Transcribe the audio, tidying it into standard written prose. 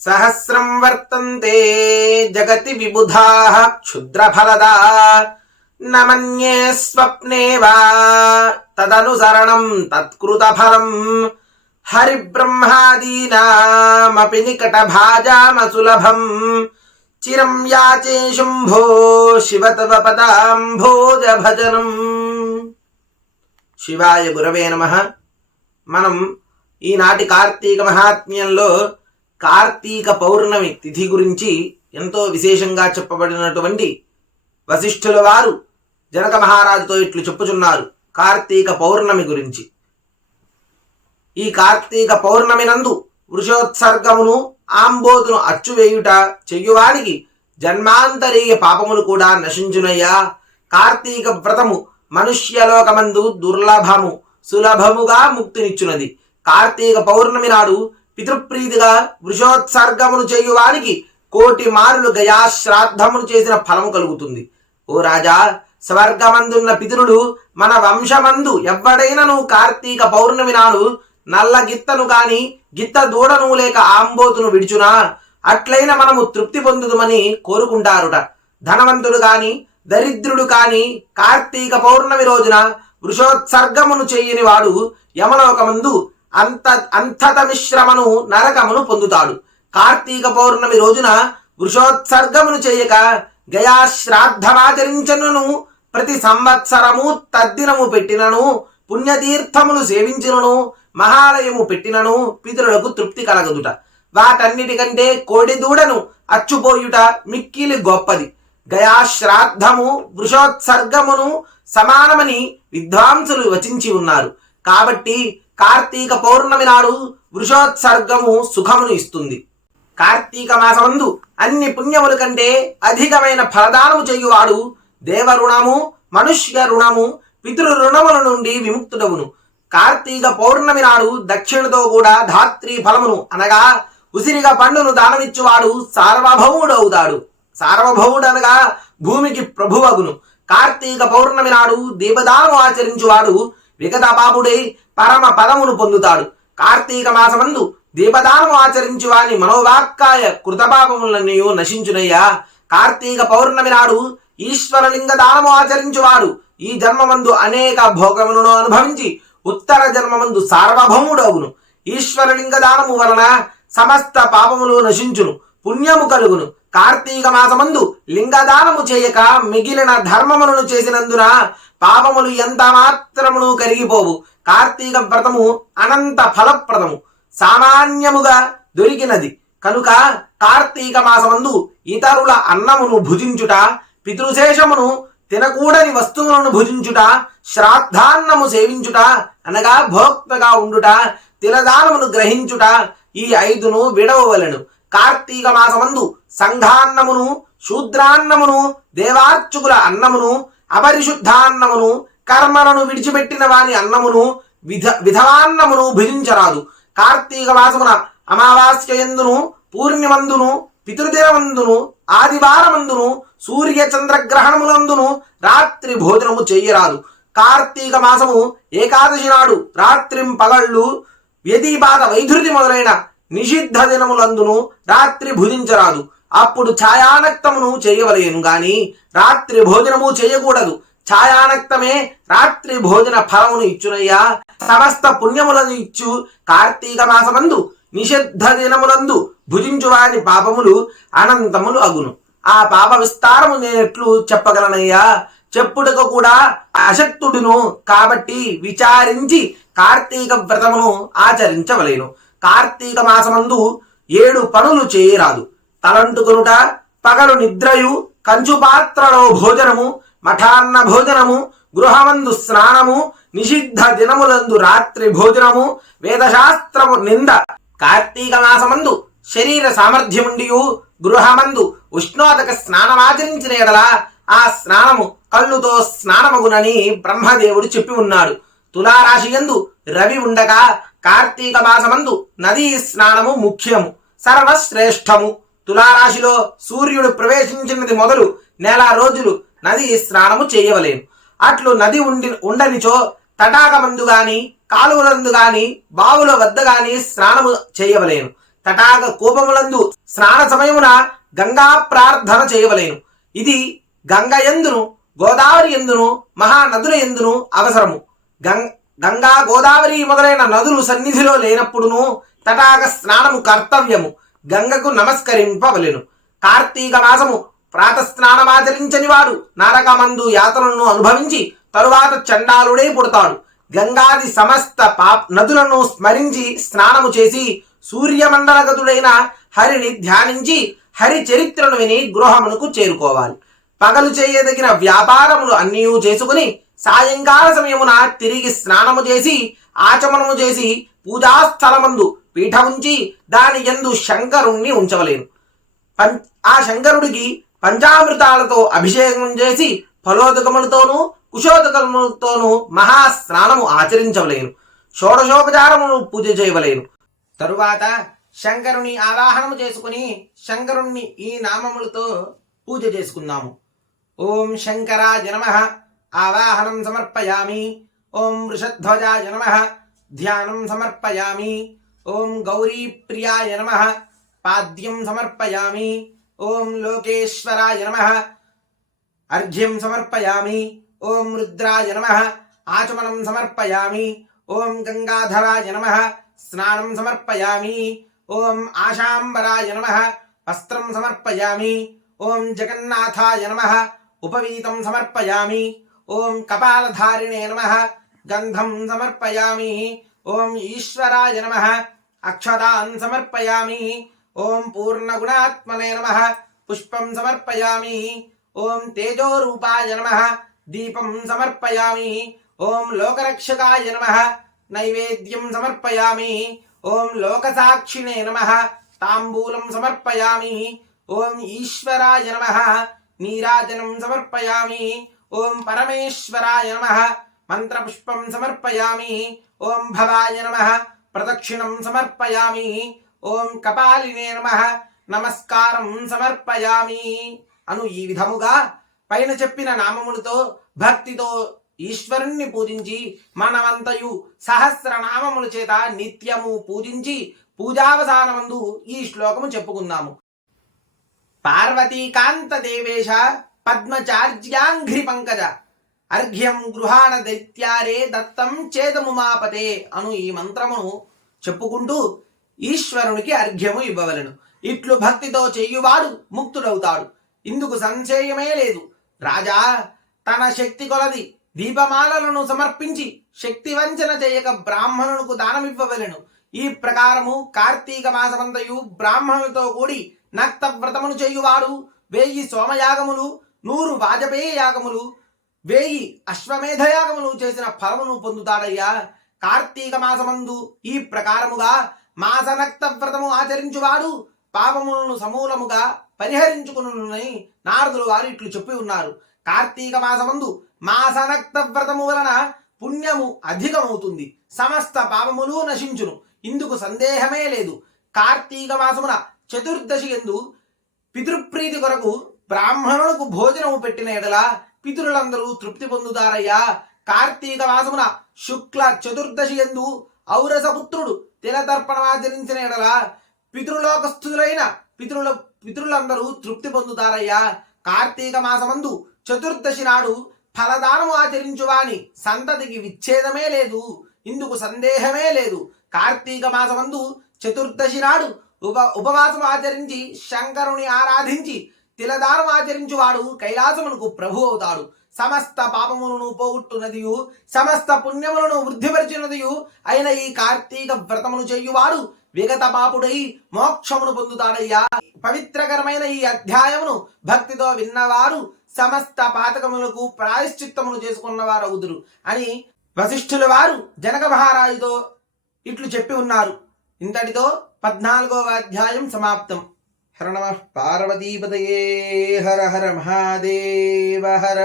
సహస్రం వర్తంతే జగతి విబుధాః క్షుద్రఫలదా నమన్యే స్వప్నే వా తదనుసరణం తత్కృతఫలం హరిబ్రహ్మాదీనామపి నికటభాజామసులభం చిరం యాచే శంభో శివ తవ పదాంభోజ భజనం. శివాయ గురవే నమః. మనం ఈనాటి కార్తీక మహాత్మ్యంలో కార్తీక పౌర్ణమి తిథి గురించి ఎంతో విశేషంగా చెప్పబడినటువంటి వశిష్ఠుల వారు జనక మహారాజుతో ఇట్లు చెప్పుచున్నారు కార్తీక పౌర్ణమి గురించి. ఈ కార్తీక పౌర్ణమి నందు వృషోత్సర్గమును ఆంబోతును అచ్చువేయుట చెయ్యువానికి జన్మాంతరీయ పాపములు కూడా నశించునయ్యా. కార్తీక వ్రతము మనుష్యలోకమందు దుర్లభము సులభముగా ముక్తినిచ్చునది. కార్తీక పౌర్ణమి నాడు పితృప్రీతిగా వృషోత్సర్గమును చేయువానికి 1,000,000 మారులు గయాశ్రాద్ధమును చేసిన ఫలము కలుగుతుంది. ఓ రాజా, స్వర్గమందున్న పితరులు మన వంశమందు ఎవ్వడైనను కార్తీక పౌర్ణమి నాడు నల్ల గిత్తను కాని గిత్త దూడను లేక ఆంబోతును విడుచునా అట్లైన మనము తృప్తి పొందుదుమని కోరుకుంటారుట. ధనవంతుడు కాని దరిద్రుడు కాని కార్తీక పౌర్ణమి రోజున వృషోత్సర్గమును చెయ్యని వాడు యమలోకమందు అంతత మిశ్రమను నరకమును పొందుతాడు. కార్తీక పౌర్ణమి రోజున వృషోత్సర్గమును చేయక గయాశ్రాద్ధమాచరించను ప్రతి సంవత్సరము తద్దినము పెట్టినను పుణ్యతీర్థములు సేవించినను మహాలయము పెట్టినను పితరులకు తృప్తి కలగదుట. వాటన్నిటికంటే కోడిదూడను అచ్చుపోయుట మిక్కిలి గొప్పది. గయాశ్రాద్ధము వృషోత్సర్గమును సమానమని విద్వాంసులు వచించి ఉన్నారు. కాబట్టి కార్తీక పౌర్ణమి నాడు వృషోత్సర్గము సుఖమును ఇస్తుంది. కార్తీక మాసమందు అన్ని పుణ్యముల కంటే అధికమైన ఫలదానము చేయువాడు దేవరుణము మనుష్య రుణము పితృ రుణముల నుండి విముక్తుడవును. కార్తీక పౌర్ణమి నాడు దక్షిణతో కూడా ధాత్రి ఫలమును అనగా ఉసిరిగా పండును దానమిచ్చువాడు సార్వభౌముడవుతాడు. సార్వభౌముడనగా భూమికి ప్రభువగును. కార్తీక పౌర్ణమి నాడు దీపదానము ఆచరించువాడు విగతపాపుడై పరమ పదమును పొందుతాడు. కార్తీక మాసమందు దీపదానము ఆచరించి వాని మనోవాక్కాయ కృతపాపములన్నీ నశించునయ్యా. కార్తీక పౌర్ణమి నాడు ఈశ్వరలింగ దానము ఆచరించువాడు ఈ జన్మమందు అనేక భోగములను అనుభవించి ఉత్తర జన్మమందు సార్వభౌముడవును. ఈశ్వరలింగ దానము వలన సమస్త పాపములు నశించును, పుణ్యము కలుగును. కార్తీక మాసమందు లింగదానము చేయక మిగిలిన ధర్మములను చేసినందున పాపములు ఎంత మాత్రమును కరిగిపోవు. కార్తీక వ్రతము అనంత ఫలప్రదము, సామాన్యముగా దొరికినది కనుక కార్తీక మాసమందు ఇతరుల అన్నమును భుజించుట, పితృశేషమును తినకూడని వస్తువులను భుజించుట, శ్రాద్ధాన్నము సేవించుట అనగా భోక్తగా ఉండుట, తిలదానమును గ్రహించుట ఈ 5ను విడవవలెను. కార్తీక మాసమందు సంఘాన్నమును శూద్రాన్నమును దేవార్చుకుల అన్నమును అపరిశుద్ధాన్నమును కర్మలను విడిచిపెట్టిన వాని అన్నమును విధవాన్నమును భుజించరాదు. కార్తీక మాసమున అమావాస్య యందును పూర్ణిమందును పితృదినమందును ఆదివారమందును సూర్య చంద్రగ్రహణములందును రాత్రి భోజనము చెయ్యరాదు. కార్తీక మాసము ఏకాదశి నాడు రాత్రిం పగళ్ళు వ్యతిపాత వైధృతి మొదలైన నిషిద్ధ దినములందును రాత్రి భుజించరాదు. అప్పుడు ఛాయానక్తమును చేయవలేను గాని రాత్రి భోజనము చేయకూడదు. ఛాయానక్తమే రాత్రి భోజన ఫలమును ఇచ్చునయ్యా. సమస్త పుణ్యములను ఇచ్చు కార్తీక మాసమందు నిషిద్ధ దినములందు భుజించు వారి పాపములు అనంతములు అగును. ఆ పాప విస్తారము నేనెట్లు చెప్పగలనయ్యా? చెప్పుటకు కూడా అశక్తుడును. కాబట్టి విచారించి కార్తీక వ్రతమును ఆచరించవలేను. కార్తీక మాసమందు 7 పనులు చేయరాదు. తలంటుకొనుట, పగలు నిద్రయు, కంచు పాత్రలో భోజనము, మఠాన్న భోజనము, గృహమందు స్నానము, నిషిద్ధ దినములందు రాత్రి భోజనము, వేదశాస్త్రము నింద. కార్తీక మాసమందు శరీర సామర్థ్యముండియు గృహమందు ఉష్ణోదక స్నానమాచరించిన ఎడల ఆ స్నానము కళ్ళుతో స్నానమగునని బ్రహ్మదేవుడు చెప్పి ఉన్నాడు. తులారాశి యందు రవి ఉండగా కార్తీక మాసమందు నదీ స్నానము ముఖ్యము, సర్వశ్రేష్టము. తులారాశిలో సూర్యుడు ప్రవేశించినది మొదలు నెల రోజులు నదీ స్నానము చేయవలేను. అట్లు నది ఉండనిచో తటాకమందు గాని కాలువలందు గాని బావుల వద్ద గాని స్నానము చేయవలేను. తటాక కూపములందు స్నాన సమయమున గంగా ప్రార్థన చేయవలేను. ఇది గంగ ఎందును, గోదావరి ఎందును, మహానదుల ఎందును అవసరము. గంగా, గోదావరి మొదలైన నదులు సన్నిధిలో లేనప్పుడును తటాక స్నానము కర్తవ్యము. గంగకు నమస్కరింపవలెను. కార్తీక మాసము ప్రాతస్నానమాచరించని వాడు నరకమందు యాతనను అనుభవించి తరువాత చండాలుడే పుడతాడు. గంగాది సమస్త నదులను స్మరించి స్నానము చేసి సూర్యమండలగతుడైన హరిని ధ్యానించి హరి చరిత్రను విని గృహమునకు చేరుకోవాలి. పగలు చేయదగిన వ్యాపారములు అన్నీ చేసుకుని సాయంకాల సమయమున తిరిగి స్నానము చేసి ఆచమనము చేసి పూజాస్థలమందు పీఠ ఉంచి దాని యందు శంకరుణ్ణి ఉంచవలేను. ఆ శంకరుడికి పంచామృతాలతో అభిషేకం చేసి ఫలోదకములతోనూ కుశోదకములతోనూ మహాస్నానము ఆచరించవలేను. షోడశోపచారమును పూజ చేయవలేను. తరువాత శంకరుని ఆవాహనము చేసుకుని శంకరుణ్ణి ఈ నామములతో పూజ చేసుకుందాము. ఓం శంకరాయ నమః ఆవాహనం సమర్పయామి. ఓం వృషధ్వజాయ నమః ధ్యానం సమర్పయామి. ఓం గౌరీప్రియాయ నమః పాద్యం సమర్పయామి. ఓం లోకేశ్వరాయ నమః అర్ఘ్యం సమర్పయామి. ఓం రుద్రాయ నమః ఆచమనం సమర్పయామి. ఓం గంగాధరాయ నమః స్నానం సమర్పయామి. ఓం ఆశాంబరాయ నమః వస్త్రం సమర్పయామి. ఓం జగన్నాథాయ నమః ఉపవీతం సమర్పయామి. ఓం కపాలధారిణే నమః గంధం సమర్పయామి. ఓం ఈశ్వరాయ నమః అక్షతాన్ సమర్పయామి. ఓం పూర్ణగుణాత్మనే నమః పుష్పం సమర్పయామి. ఓం తేజోరూపాయ నమః దీపం సమర్పయామి. ఓం లోకరక్షకాయ నమః నైవేద్యం సమర్పయామి. ఓం లోకసాక్షిణే నమః తాంబూలం సమర్పయామి. ఓం ఈశ్వరాయ నమః నీరాజనం సమర్పయామి. ఓం పరమేశ్వరాయ నమః మంత్రపుష్పం సమర్పయామి. ఓం భవాయ నమః ప్రదక్షిణం సమర్పయామి. ఓం కపాలినే నమః నమస్కారం సమర్పయామి అను ఈ విధముగా పైన చెప్పిన నామములతో భక్తితో ఈశ్వరుణ్ణి పూజించి మనమంతయు సహస్రనామముల చేత నిత్యము పూజించి పూజావసానమందు ఈ శ్లోకము చెప్పుకుందాము. పార్వతీకాంత దేవేశ పద్మచార్జ్యాంఘ్రి పంకజ అర్ఘ్యం గృహాణ దైత్యారే దత్తం చేదముమాపతే అను ఈ మంత్రమును చెప్పుకుంటూ ఈశ్వరునికి అర్ఘ్యము ఇవ్వవలను. ఇట్లు భక్తితో చెయ్యువాడు ముక్తుడవుతాడు. ఇందుకు సంశయమే లేదు. రాజా తన శక్తి కొలది దీపమాలలను సమర్పించి శక్తి వంచన చేయక బ్రాహ్మణులకు దానమివ్వవలెను. ఈ ప్రకారము కార్తీక మాసమంతయు బ్రాహ్మణులతో కూడి నక్త వ్రతమును చేయువాడు 1000 సోమయాగములు, 100 వాజపేయ యాగములు, 1000 అశ్వమేధ యాగములు చేసిన ఫలమును పొందుతాడయ్యా. కార్తీక మాసమందు ఈ ప్రకారముగా మాసనక్త వ్రతము ఆచరించువాడు పాపములను సమూలముగా పరిహరించుకునునని నారదులు వారు ఇట్లు చెప్పి ఉన్నారు. కార్తీక మాసమందు మాసనక్త వ్రతము వలన పుణ్యము అధికమవుతుంది. సమస్త పాపములు నశించును. ఇందుకు సందేహమే లేదు. కార్తీక మాసమున చతుర్దశి యందు పితృప్రీతి కొరకు బ్రాహ్మణులకు భోజనము పెట్టిన ఎడల పితరులందరూ తృప్తి పొందుతారయ్యా. కార్తీక మాసమున శుక్ల చతుర్దశి యందు ఔరసపుత్రుడు తిలతర్పణమాచరించిన ఎడల పితృలోకస్థులైన పితరులందరూ తృప్తి పొందుతారయ్యా. కార్తీక మాసమందు చతుర్దశి నాడు ఫలదానము ఆచరించువాని సంతతికి విచ్ఛేదమే లేదు. ఇందుకు సందేహమే లేదు. కార్తీక మాసమందు చతుర్దశి నాడు ఉపవాసం ఆచరించి శంకరుని ఆరాధించి తిలదానం ఆచరించువాడు కైలాసమునకు ప్రభు అవుతాడు. సమస్త పాపములను పోగొట్టునదియు సమస్త పుణ్యములను వృద్ధిపరిచినదియు అయిన ఈ కార్తీక వ్రతమును చెయ్యువాడు విగత పాపుడై మోక్షమును పొందుతాడయ్యా. పవిత్రకరమైన ఈ అధ్యాయమును భక్తితో విన్నవారు సమస్త పాతకములకు ప్రాయశ్చిత్తమును చేసుకున్నవారవుదురు అని వశిష్ఠుల వారు జనక మహారాజుతో ఇట్లు చెప్పి ఉన్నారు. ఇంతటితో 14వ అధ్యాయం సమాప్తం. హర నమః పార్వతీపతయే. హర హర మహాదేవ హర.